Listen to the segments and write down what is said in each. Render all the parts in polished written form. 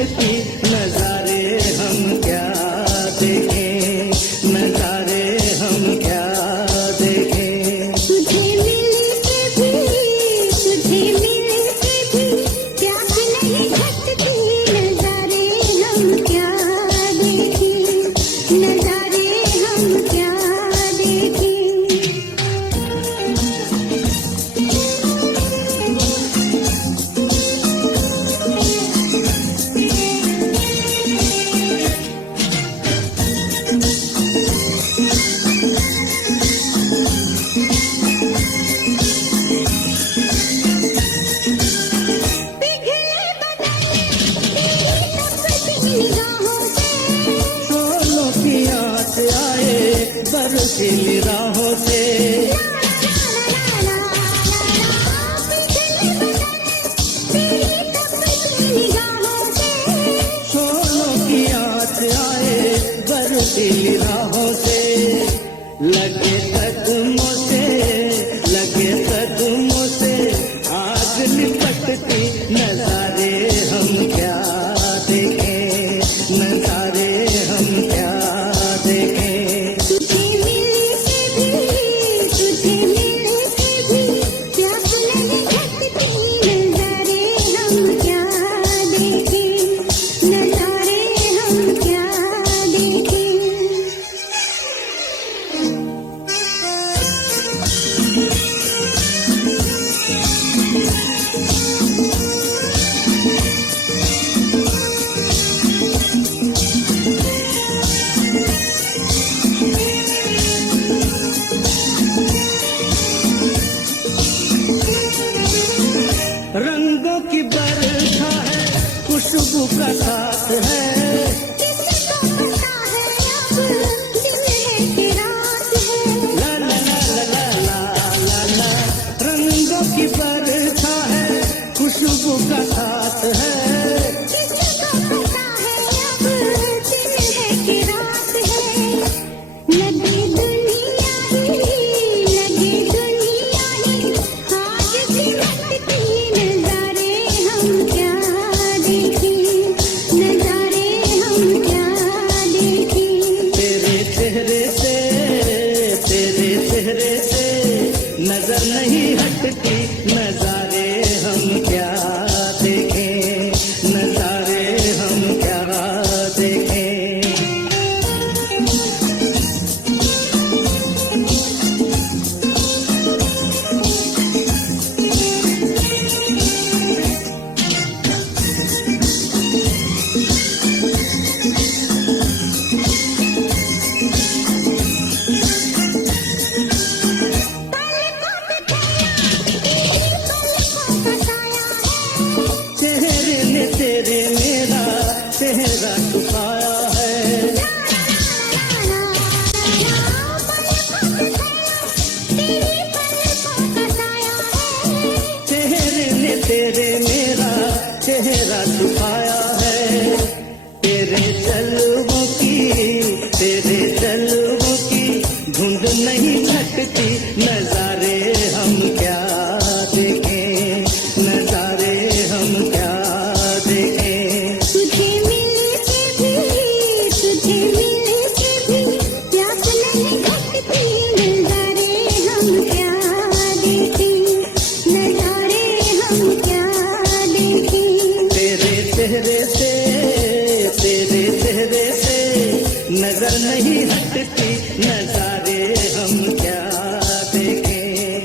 हटती, नजारे हम क्या देखें, नजारे हम क्या देखें। तुझे मिलके भी, तुझे मिलके भी प्यास नहीं घटती, नजारे हम क्या देखें, नजारे हम क्या देखें। शोलों की आँच आए बरसीली राहों से, शोलों की आँच आए बरसीली राहों से। लगे कदमों से, लगे कदमों से आग लिपटती, नजारे हम क्या देखें, नजारे हम क्या देखें। तुझे मिलके भी, तुझे मिलके भी प्यास नहीं घटती, नजारे हम क्या देखें, नजारे हम क्या देखें। रंगों की बरखा है, खुशबू का साथ है, किसको पता है अब दिन है कि रात है। ला ला ला ला ला ला ला ला। रंगों की बरखा है, खुशबू का साथ है, किसको पता है अब दिन है कि रात है। लगे दुनिया ही, लगे दुनिया ही आज भी हटती, नजारे हम क्या देखें, नजारे हम क्या देखें। तेरे चेहरे से, तेरे चेहरे से नजर नहीं हटती, नजारे हम क्या देखें, नजारे हम क्या देखें। चेहरे ने तेरे मेरा चेहरा छुपाया है, चेहरे ने तेरे मेरा चेहरा छुपाया है। तेरे जलवों की, तेरे जलवों की धुंध नहीं घटती, नजारे हम क्या देखें, नजारे हम क्या देखें। तुझे मिलके भी, तुझे मिलके भी प्यास नहीं घटती, नजारे हम क्या देखें, नजारे हम क्या देखें। तेरे चेहरे से, तेरे चेहरे से नजर नहीं हटती, नजारे हम क्या देखें।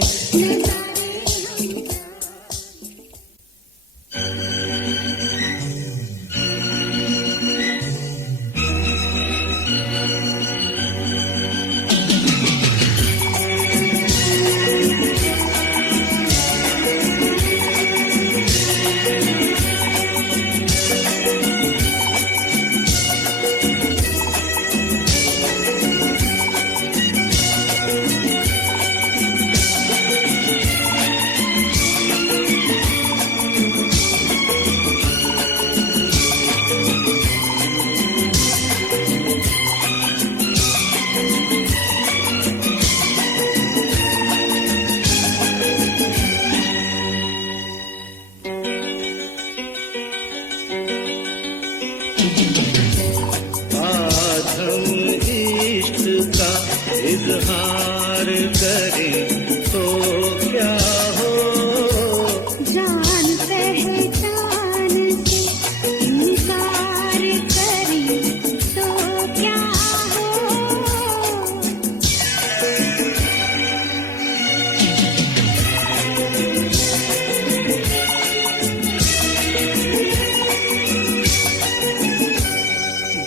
इजहार करें तो क्या हो, जान पहचान से इनकार करें तो क्या हो।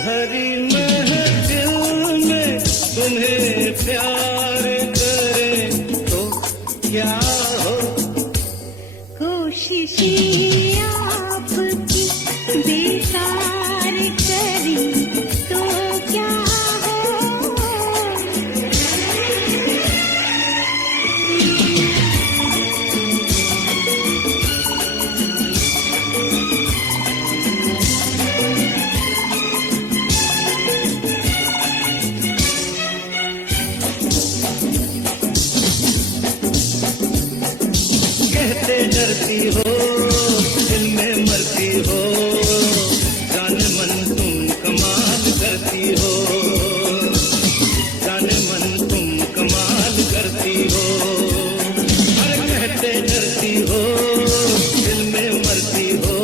भरी महफिल में तुम्हें प्यार करें तो क्या हो, कोशिशें आपकी बेकार करें तो क्या हो। कहते डरती हो दिल में मरती हो, जाने मन तुम कमाल करती हो, जाने मन तुम कमाल करती हो। अरे कहते डरती हो दिल में मरती हो,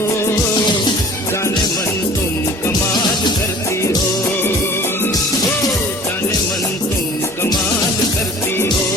जाने मन तुम कमाल करती हो, जाने मन तुम कमाल करती हो।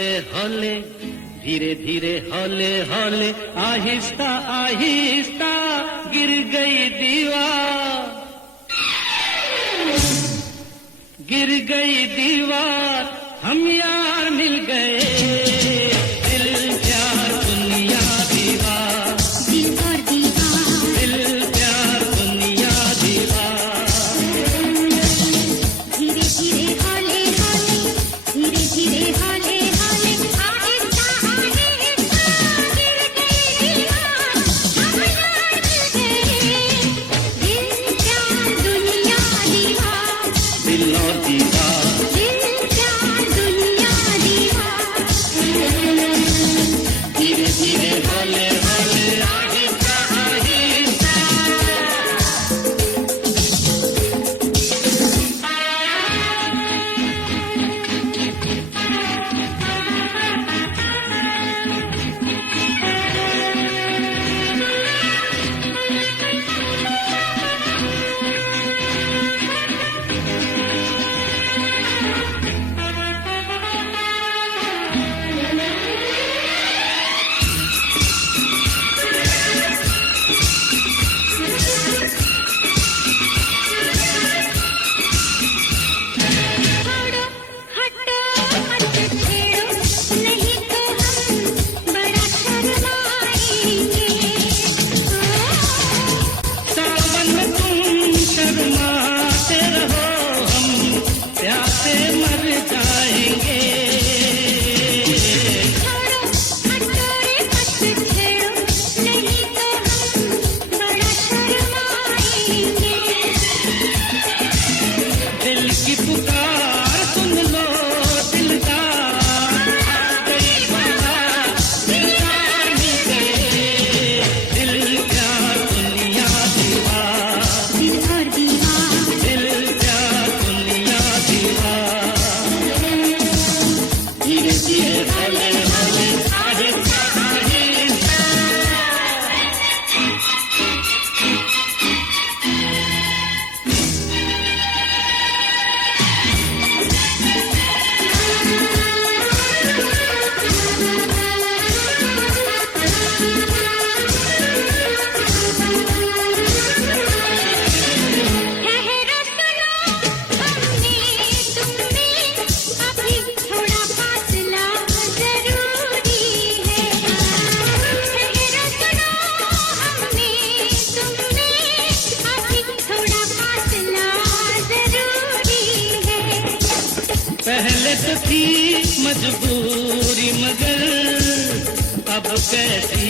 हौले हौले धीरे धीरे हौले हौले आहिस्ता आहिस्ता गिर गई दीवार, गिर गई दीवार, हम यार मिल गए, दिल प्यार दुनिया दीवार, दिल और दीवार, दिल प्यार दुनिया दीवार। धीरे धीरे हौले हौले, धीरे धीरे हौले हौले, आहिस्ता आहिस्ता गिर गई दीवार, हम यार मिल गए, दिल प्यार दुनिया दीवार, दिल और दीवार, दिल प्यार दुनिया दीवार। धीरे धीरे हौले हौले आहिस्ता आहिस्ता। छोड़ो हटो मत छेड़ो, नहीं तो हम बड़ा शर्माएंगे। सावन में तुम शर्माते रहो, हम प्यासे मर जाएंगे। छोड़ो हटो रे मत छेड़ो, नहीं तो हम बड़ा शर्माएंगे। दिल की पुकार सुन लो दिलदार, आ गई बाहर, दिलदार मिल गए, दिल प्यार दुनिया दीवार, दिल और दीवार, दिल प्यार दुनिया दीवार। धीरे धीरे हौले हौले आहिस्ता आहिस्ता। ठहरो सुनो हमने तुमने, अभी थोड़ा फासला जरूरी है। ठहरो सुनो हमने तुमने, अभी थोड़ा फासला जरूरी है। पहले तो थी मजबूरी मगर अब कैसी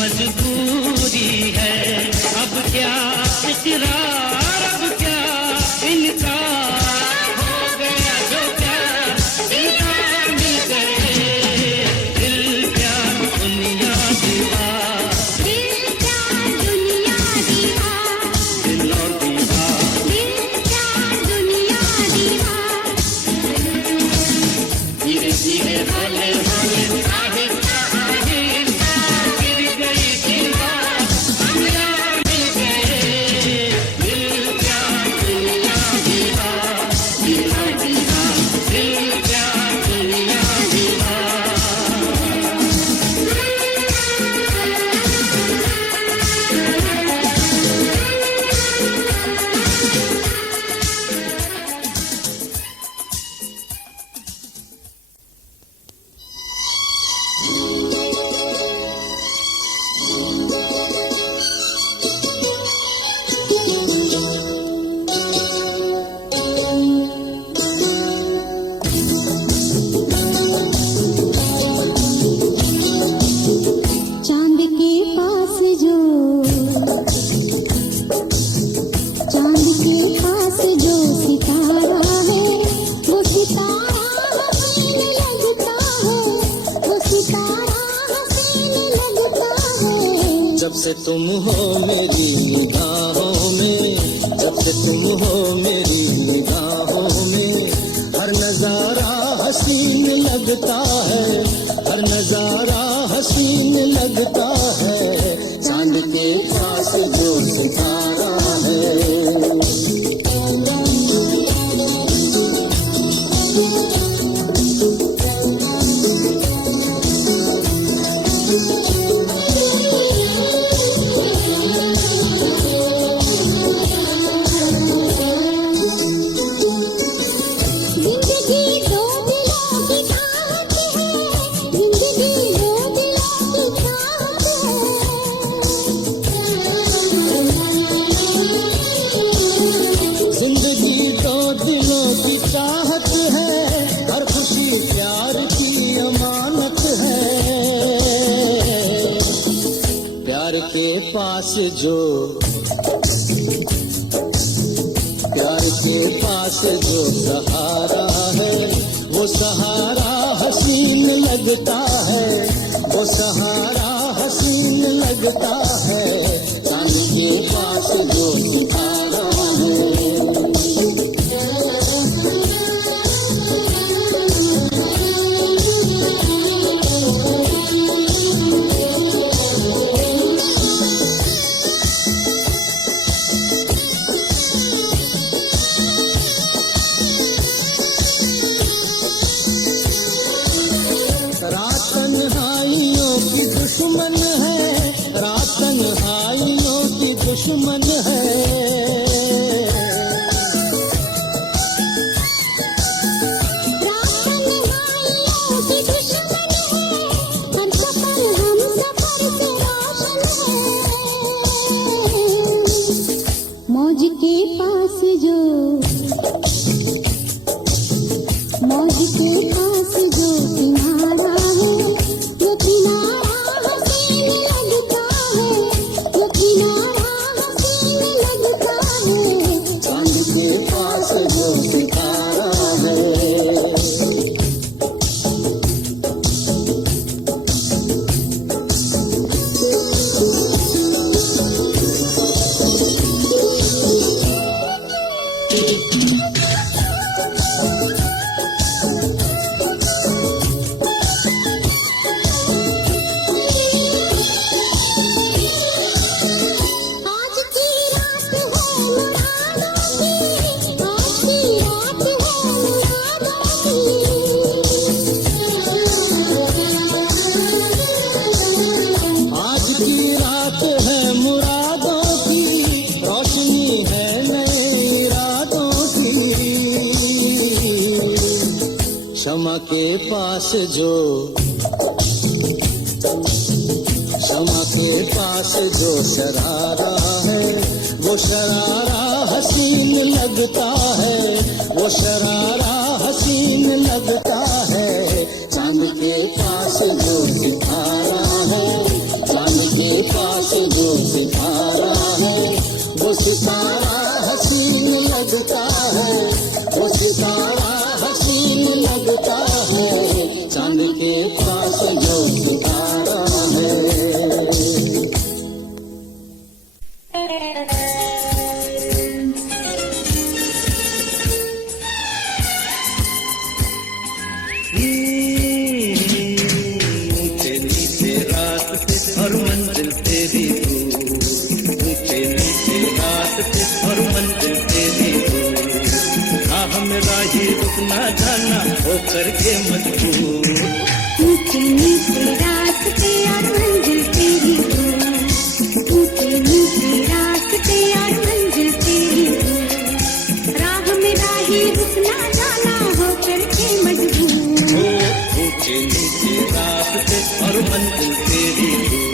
मजबूरी है, अब क्या इकरार, अब क्या इनकार, हो गया जो प्यार, इनकार मिल गए, दिल प्यार दुनिया दीवार, दिल प्यार दुनिया दीवार, दिल और दीवार। दिल प्यार दुनिया दीवार। धीरे धीरे हौले हौले आहिस्ता आहिस्ता गिर गई दीवार, हम यार मिल गए, दिल प्यार दुनिया दीवार, दिल और दीवार, दिल प्यार दुनिया दीवार। चांद के पास जो, चांद के पास जो सितारा है, वो सितारा हसीन लगता है, वो सितारा हसीन लगता है। जब से तुम हो मेरी निगाहों में, जब से तुम हो मेरी निगाहों में, हर नजारा हसीन लगता है, हर नजारा हसीन लगता है। चांद के पास जो सितारा है, पास जो प्यार के पास जो सहारा है, वो सहारा हसीन लगता है, वो सहारा हसीन लगता है। चांद के पास जो सितारा है, रात तन्हाइयों की दुश्मन है, रात तन्हाइयों की दुश्मन है। रात तन्हाइयों की दुश्मन है, हर सफर हम सफर से रोशन है। मौज के पास जो, मौज के पास जो किनारा है, वो किनारा हसीन लगता है, वो किनारा हसीन लगता है। चांद के पास जो सितारा है, आज की रात हो मुरादों की, आज की रात हो मुरादों की। आज की रात है मुरादों की, रोशनी है नए इरादों की। शमा के पास जो, शमा के पास जो शरारा है, वो शरारा हसीन लगता है, वो शरारा हसीन लगता है। चांद के पास जो सितारा है, चांद के पास जो सितारा है, वो सितारा हसीन लगता है, वो सितारा हसीन लगता है। चांद के पास जो सितारा है। ऊंचे नीचे रास्ते और मंजिल तेरी दूर, ऊंचे नीचे रास्ते और मंजिल तेरी दूर। राह में राही रुकना जाना होकर के मजबूर। ऊंचे नीचे रास्ते और मंजिल तेरी दूर, ऊंचे नीचे रास्ते और मंजिल तेरी दूर। राह में राही रुकना जाना होकर के मजबूर। ऊंचे नीचे रास्ते और मंजिल तेरी दूर।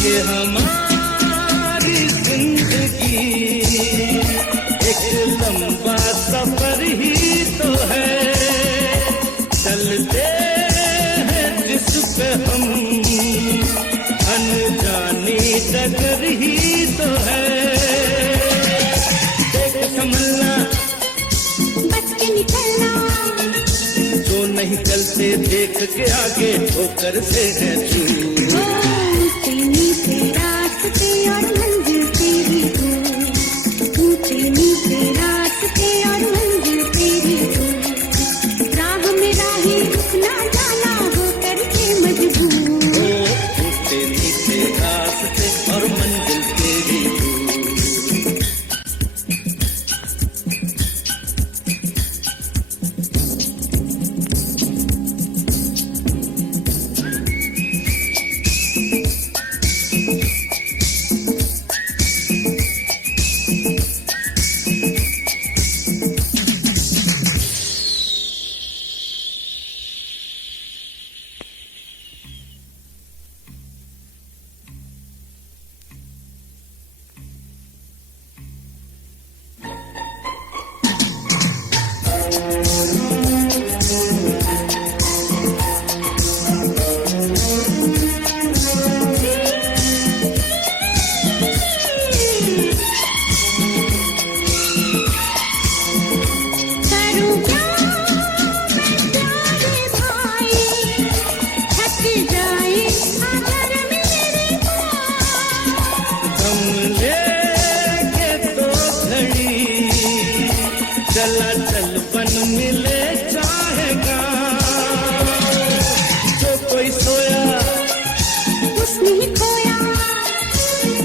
ये हमारी जिंदगी एक लंबा सफर ही तो है, चलते हैं जिस पे हम अनजानी डगर ही तो है। देख संभलना, बच के निकलना, जो नहीं चलते देख के आगे होकर से है चूर। ऊंचे नीचे रास्ते और मंजिल तेरी दूर, ऊंचे नीचे रास्ते और मंजिल तेरी दूर। राह में राही रुकना जाना होकर के मजबूर। ऊंचे नीचे रास्ते और मंजिल तेरी दूर। चला चल बन मिले चाहेगा, जो कोई सोया उसने ही खोया।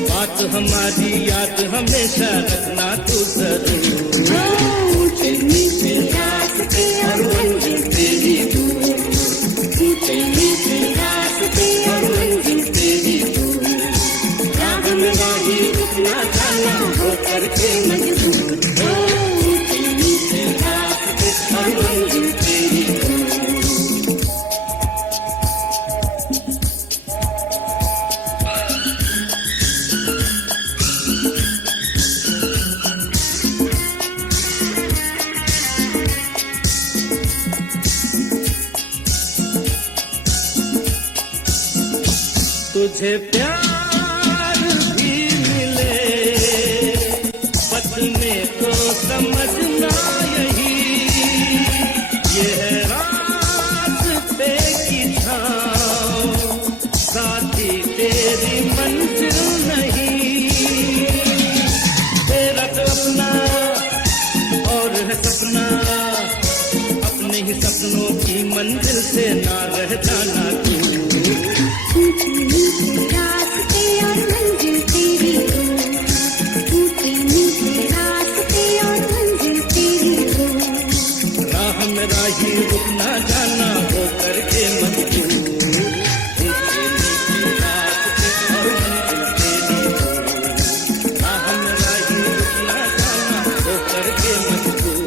बात हमारी याद हमेशा रखना तू जरूर। ऊंचे नीचे रास्ते और मंजिल तेरी दूर, ऊंचे नीचे रास्ते और मंजिल तेरी दूर। राह में राही रुकना जाना हो करके मजबूर। ऊंचे नीचे रास्ते और मंजिल तेरी दूर। तुझे प्यार भी मिले बदले तो समझना यही, ये है रास्ते की छाँव, साथी तेरी मंजिल नहीं। तेरा तो अपना और है सपना, अपने ही सपनों की मंजिल से ना रह जाना तू। ऊंचे नीचे रास्ते और मंजिल तेरी दूर, ऊंचे नीचे रास्ते और मंजिल तेरी दूर। राह में राही रुकना जाना हो करके मजबूर। ऊंचे नीचे रास्ते और मंजिल तेरी दूर, राह में राही रुकना जाना हो करके मजबूर।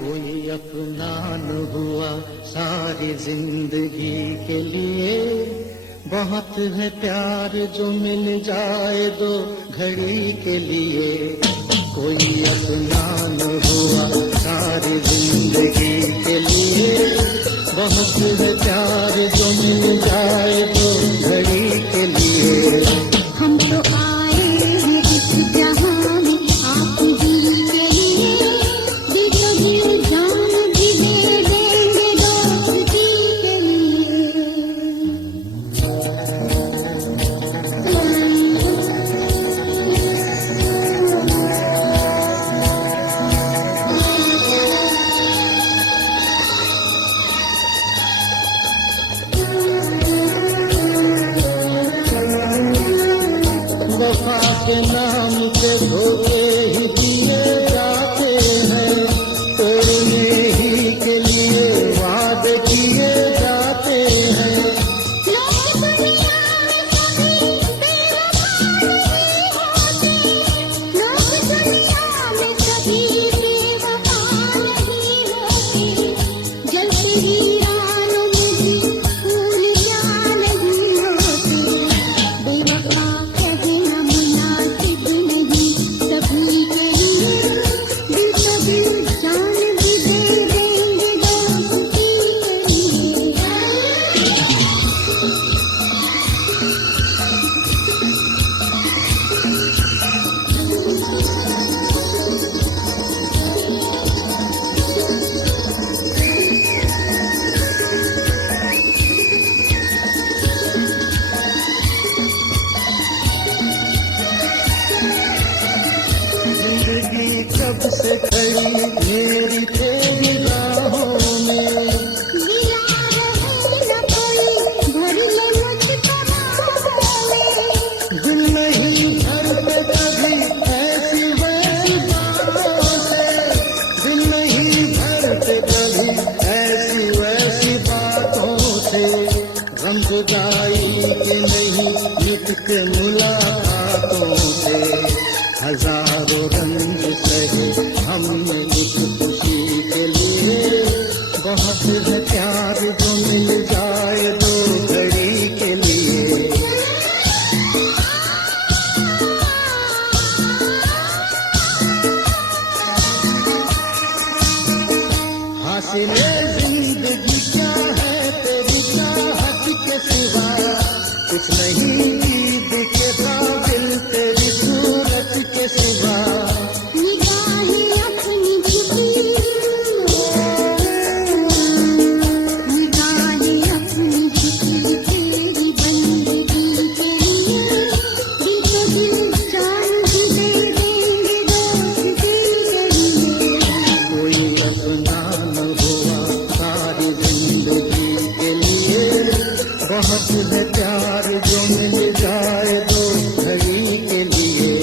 कोई अपना न हुआ सारी जिंदगी के लिए, बहुत है प्यार जो मिल जाए दो घड़ी के लिए। कोई अपना न हुआ सारी जिंदगी के लिए, बहुत है प्यार जो मिल जाए दो घड़ी के लिए। हम तो आए हैं इस जहां में आप ही के लिए, दिलो दिल जान भी दे देंगे दोस्ती के वफा के नाम के धोखे ही दिए जाते हैं, तोड़ने ही के लिए वादे किए जाते हैं। लोग दुनिया में कभी बेवफा नहीं होते, जलते हीरानों में भी फूल क्या नहीं होते। बेवफा कहना मुनासिब नहीं सभी के लिए, दिल तो दिल जान भी दे देंगे दोस्ती के लिए। जिंदगी कब से खड़ी मेरी तेरी राहों में, मिला रहे न कोई भर लो मुझको बाहों में। दिल नहीं भरते कभी ऐसी वैसी बातों से, दिल नहीं भरते कभी ऐसी वैसी बातों से। गम जुदाई के नहीं मिटते मुलाकातों से, हजारों रंग सहे हमने एक खुशी के लिए। बहुत है प्यार जो मिल जाए दो घड़ी के लिए। हासिले जिंदगी क्या है तेरी चाहत के सिवा, बहुत है प्यार जो मिल जाए तो घड़ी के लिए।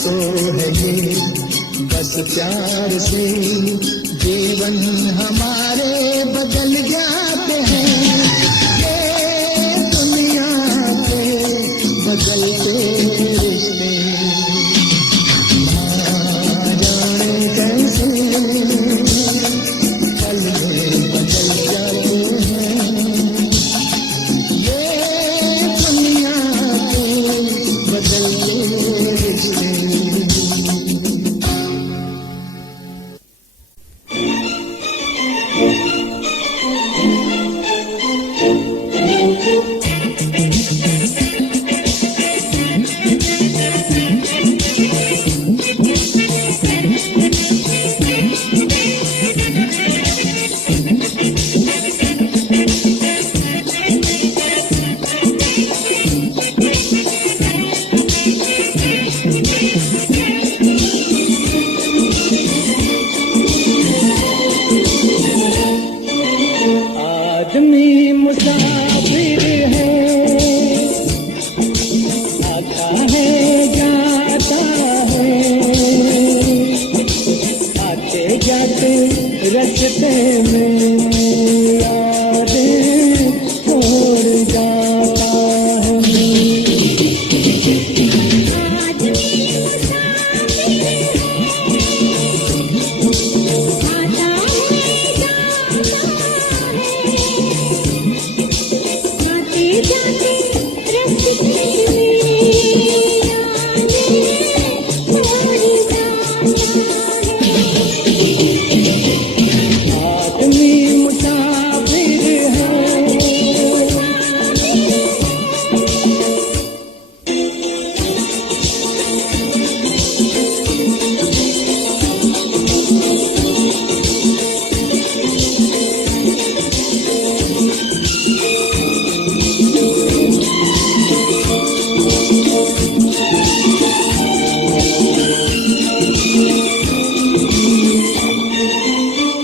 तो है ये बस प्यार से जीवन हमारे बदल जाते हैं। आदमी मुसाफिर है, आता है जाता है, आते जाते रस्ते में यादें छोड़ जाता है।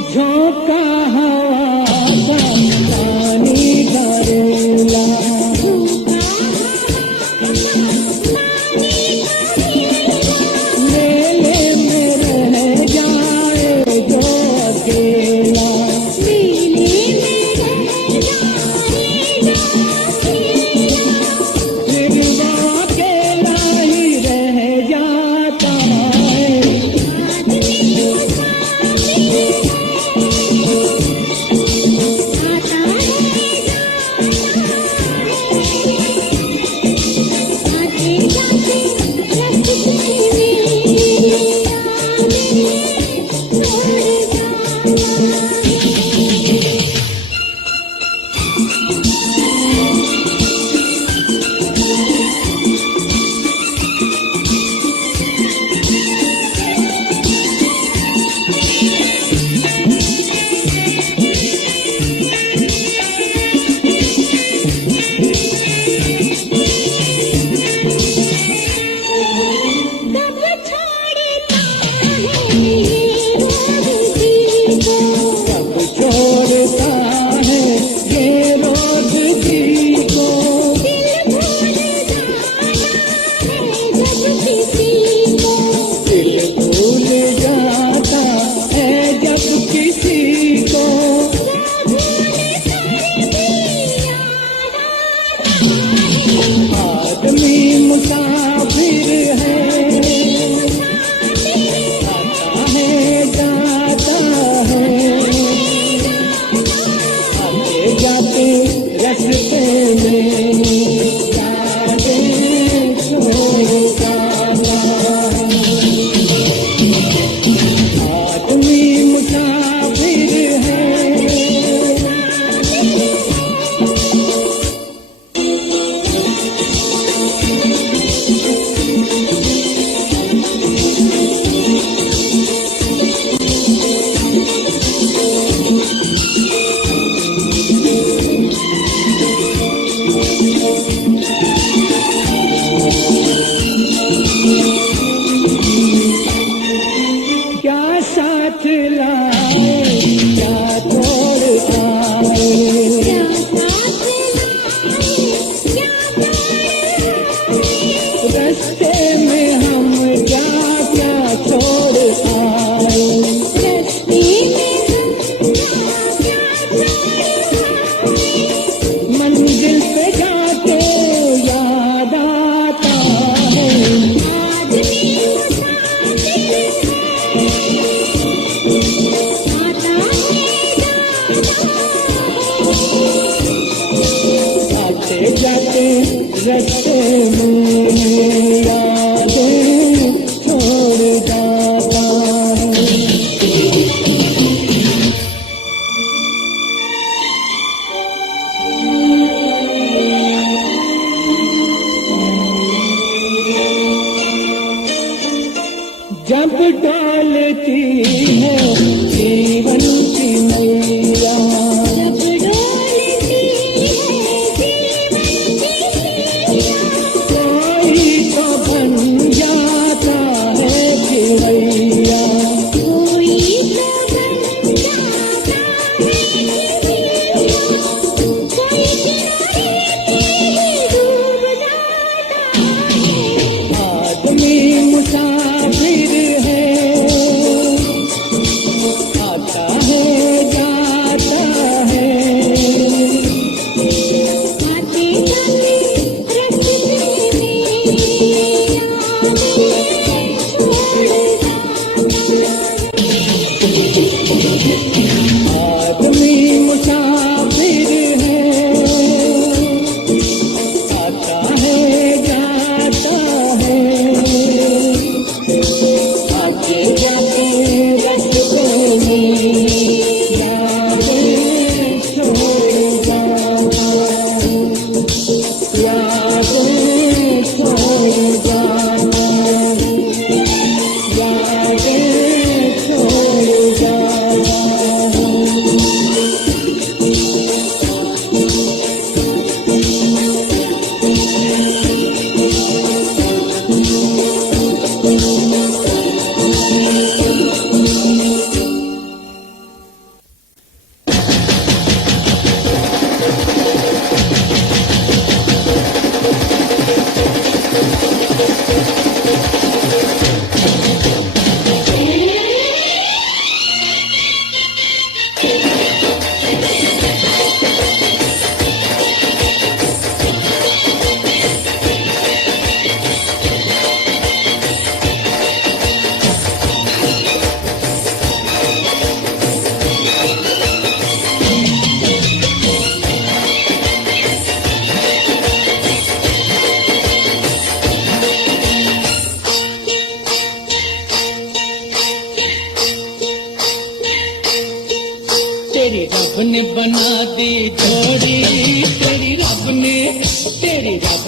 झोंका हवा का पानी भरेला, मेले में रह जाए जो अकेला, फिर वो अकेला ही रह जाता है। छोड़ता है ये रोज जी को, दिल भूल जाता है जब किसी को, आदमी मुसाफिर है, आता है जाता है, जाते रस्ते में यादें छोड़ जाता है। आदमी मुसाफिर है, क्या साथ लाए क्या छोड़ आए, रस्ते में हम क्या क्या छोड़ आए, मंजिल पे जाके याद आता है। आते जाते रस्ते में यादें छोड़ जाता है। जब डालती है जीवन की नैया, कोई तो बन जाता है खिलैया,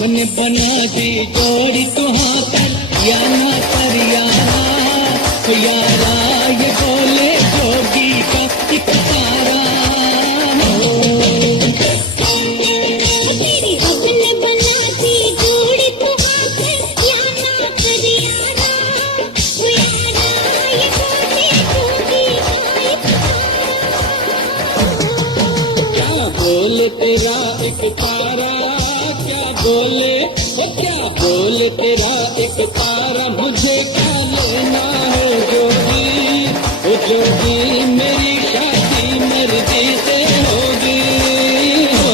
ने बना दी जोड़ी तुहाँ कर या ना कर यारा, यारा ये बोले जोगी का एक तारा हो। तेरी रब ने बना दी जोड़ी तुहाँ कर या ना कर यारा, यारा ये बोले जोगी का एक क्या बोले तेरा एक तारा, क्या बोले वो क्या बोले तेरा एक तारा, मुझे क्या लेना हो जोगी, वो जोगी मेरी शादी मर्जी से होगी हो।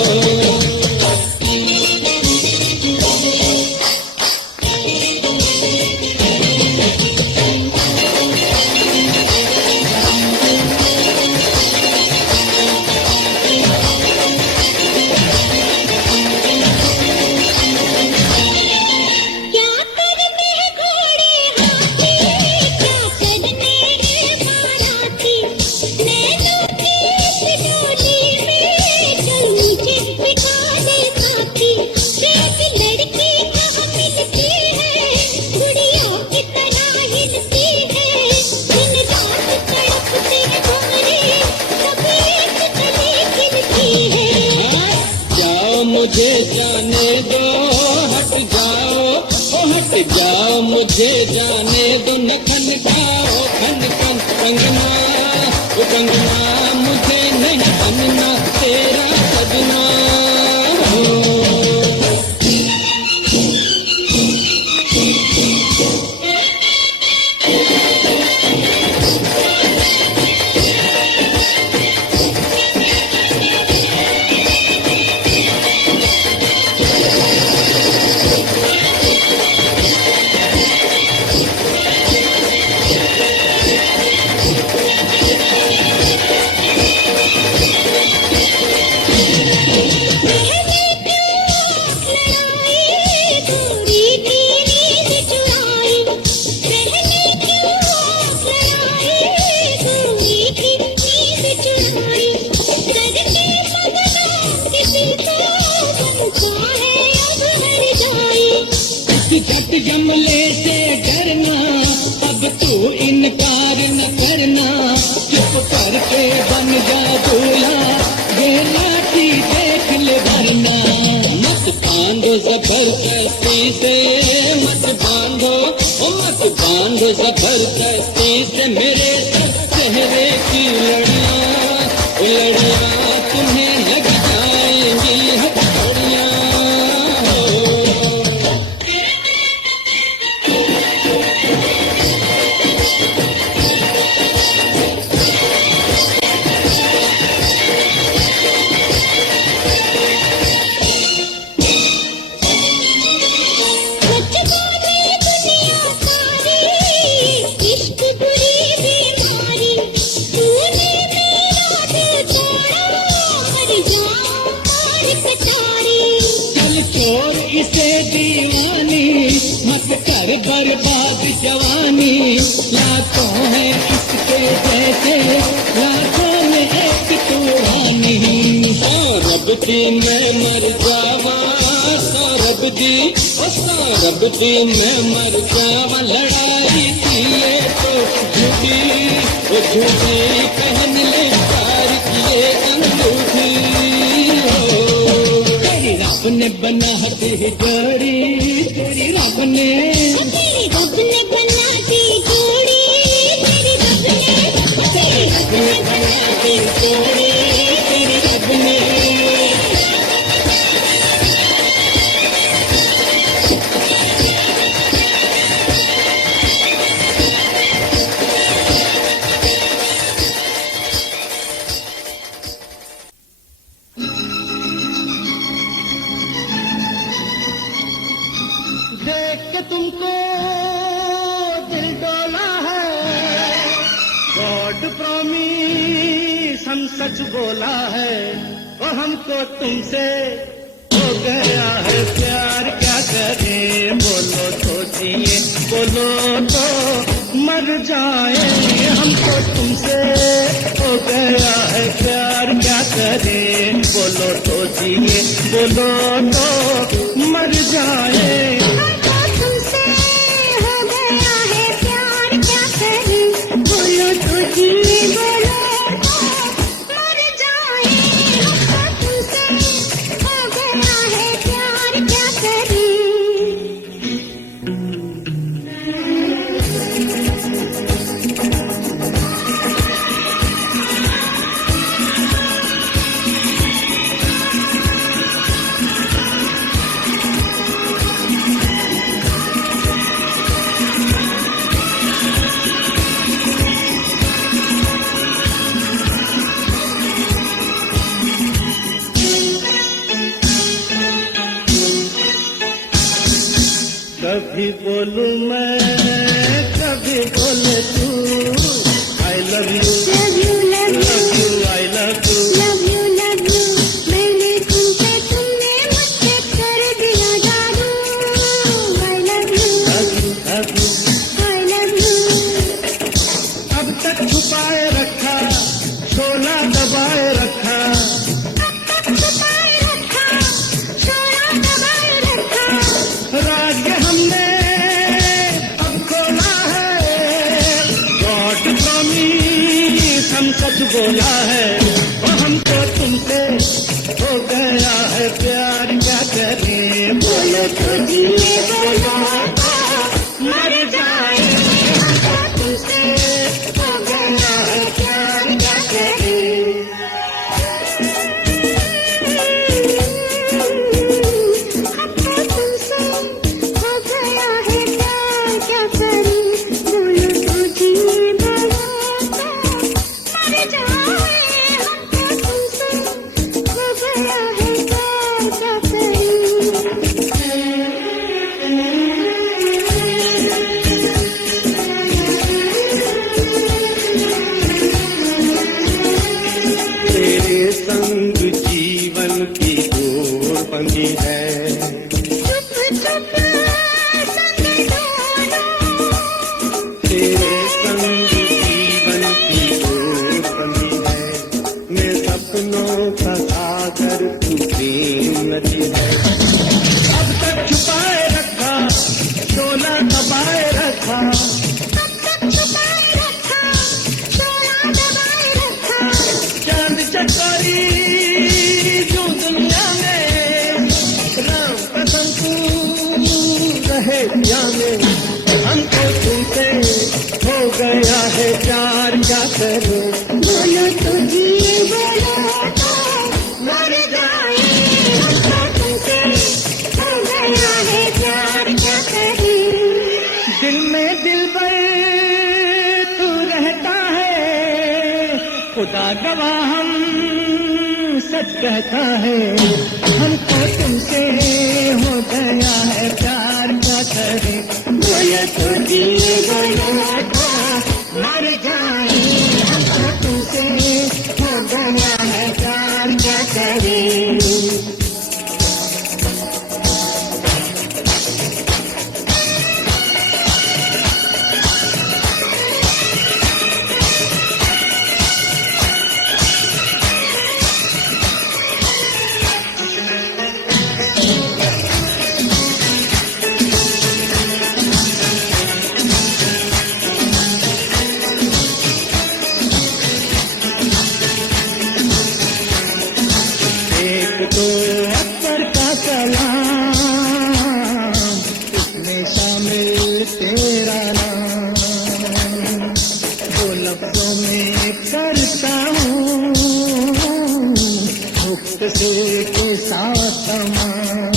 क्या करने हैं घोड़े हाथी, क्या करने हैं बाराती, नैनों की इस डोली में चल मुझे बिठा दे साथी। एक लड़की कहाँ मिलती है, गुड़िया की तरह हिलती है, दिन रात तड़पते हैं भंवरे, कभी एक कली खिलती है। जाओ मुझे जाने दो, हट जाओ ओ हट जाओ, मुझे जाने दो, न खन खाओ खन खन कंगना, ओ कंगना मुझे नहीं बनना तेरा सजना हो। झट जमले से डरना, अब तू इनकार न करना, चुप करके बन जा दूल्हा, ये लाठी देख ले वरना। मत बांधो जबरदस्ती से, मत बांधो ओ मत बांधो जबरदस्ती से मेरे सर चेहरे की लड़ियां, लड़ियां तुम्हें लग जाएंगी हथकड़ियां हो। सच बोले दुनिया सारी, इश्क बुरी बीमारी, तूने मेरा दिल तोड़ा, मर जाऊं मार कटारी। चल छोड़ इसे दीवानी, मत कर बर्बाद जवानी, लाखों है इसके जैसे, लाखों में एक तू रानी। सौरभ जी मैं मर जावा, सौरभ जी ओ सौरभ जी मैं मर जावा, लड़ाई थी ये तो झूठी, वो झूठी पहन ले प्यार किए अंगूठी हो। तेरी रब ने बना दी जोड़ी, तेरी रब ने तेरी रब ने बना दी जोड़ी, तेरी रब ने बना दी जोड़ी, तेरी रब ने। देख के तुमको दिल डोला है, गॉड प्रॉमिस हम सच बोला है, और हमको तुमसे हो गया है प्यार, क्या करें बोलो तो जिए, बोलो तो मर जाए, हमको तुमसे हो गया है प्यार, क्या करें बोलो तो जिए, बोलो तो मर जाए। हमको तुमसे हो गया है प्यार, क्या करें, बोलो तो जी बोलो तो मर जाए। हमको तुमसे हो गया है प्यार, क्या करें। कभी बोलूं मैं, कभी बोले तू, I love you, love you love you love you, I love you. Love you love you, मैंने तुमसे तुमने मुझसे कर दिया जादू। I love you love you, I love you. अब तक छुपाए रखा, शोला दबाए रखा, छुपाए रखा, शोला दबाए रखा। राज हमने अब खोला है। गॉड प्रॉमिस हम सच बोला है, और हमको तुमसे हो गया है प्यार, क्या करें, बोलो तो जी बोलो तो मर जाए। हमको तुमसे हो गया है प्यार, क्या करें। हमको तुमसे हो गया है प्यार, क्या करें, बोलो तो जी बोलो तो मर जाए। हमको तुमसे हो गया है प्यार, क्या तेरे संग जीवन की डोर बंधी है। चुप चुप संग दोनों, तेरे संग जीवन की डोर बंधी है। मैं सपनों का सागर, तू प्रेम नदी है। अब तक छुपाए रखा, शोला दबाए रखा, छुपाए रखा, शोला दबाए रखा। चांद चकोरी जो दुनिया में, राम कसम तू रहे दुनिया में। हमको तुमसे हो गया है प्यार, क्या करूं, बोलो तो जी बोलो तो मर जाए। हमको तुमसे हो गया है प्यार, क्या करें। दिल में दिलबर तू रहता है, खुदा गवाह हम सच कहता है। हमको तुमसे हो गया है प्यार, क्या करें, बोलो तो जी बोलो तो मर जाए। हमको तुमसे हो गया है प्यार, क्या करें। एक तो अक्सर का सलाम, इसमें शामिल तेरा नाम, दो लफ्जों में करता हूँ मुख्तसर के साथ तमाम।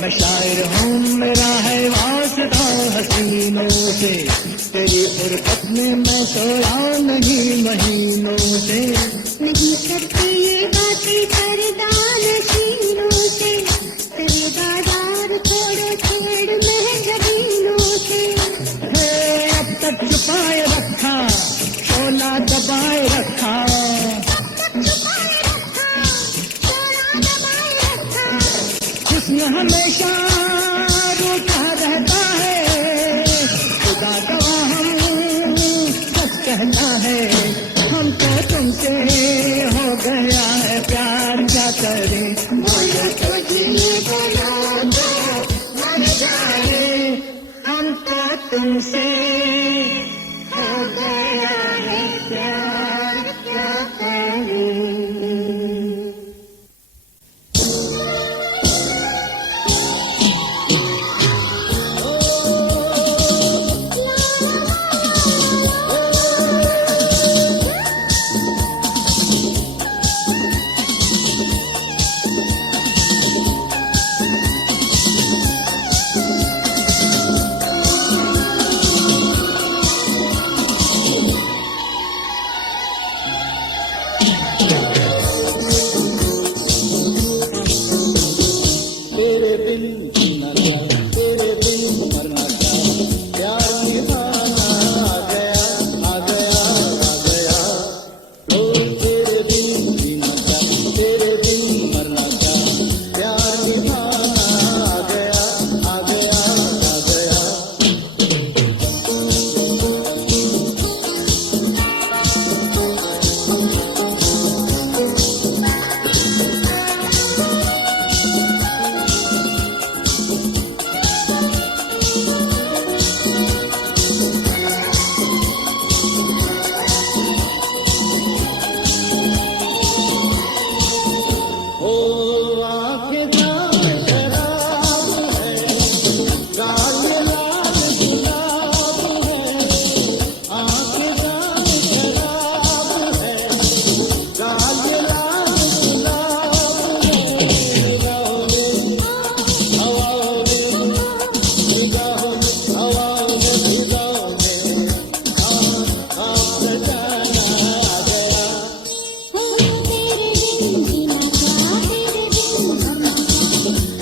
मैं शायर हूँ, मेरा है वास्ता हसीनों से, तेरी फुरकत में मैं सोया नहीं महीनों से। नहीं करते ये बातें करदान शीनों से, तेरे बाजार छोड़ो छेड़ में जबीनों से। है अब तक छुपाए रखा, शोला दबाए रखा, छुपाए रखा, शोला दबाए रखा। हुस्न हमेशा रोता रहता है, खुदा गवाह हम सच कहता है। हमको तुमसे हो गया है प्यार, क्या करें, बोलो तो जी बोलो तो तुमसे हो गया है प्यार क्या करूं तेरे बिन जीना क्या तेरे बिन मरना क्या प्यार निभाना आ गया आ गया आ गया ओ तेरे बिन जीना क्या तेरे बिन मरना क्या प्यार निभाना आ गया आ गया आ गया ओ आंखें जाम शराब है गालियां लाल गुलाब है आंखें जाम शराब है गालियां लाल गुलाब है निगाहों में हवाओं में निगाहों में हवाओं में फिजाओं में आप जाना आ गया हो तेरे बिन जीना क्या तेरे बिन मरना क्या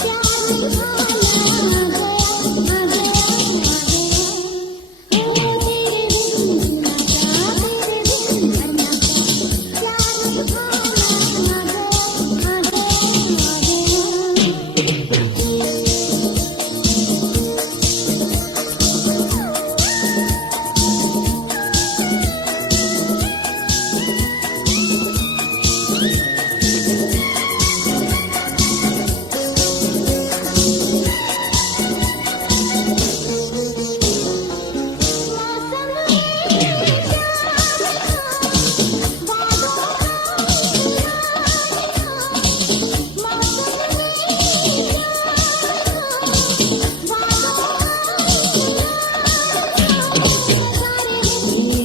प्यार निभाना आ गया आ गया हो तेरे बिन जीना क्या तेरे बिन मरना क्या प्यार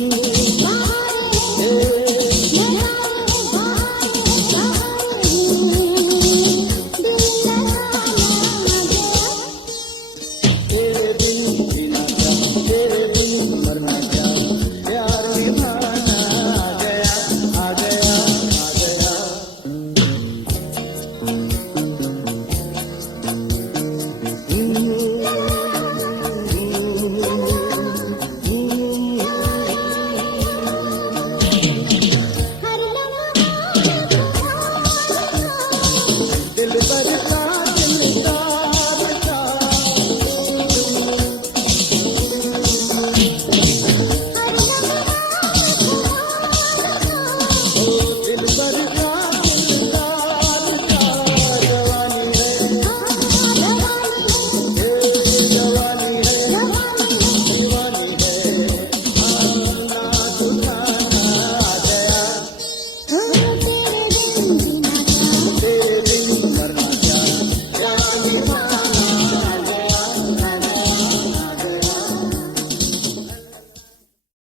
निभाना आ गया तेरे बिन जीना क्या तेरे बिन मरना क्या प्यार निभाना आ गया आ गया आ गया दिल बरसा दिल बरसा दिल बरसा जवानी है जवानी है दीवानी है ना सुनाना आ गया हो तेरे बिन जीना क्या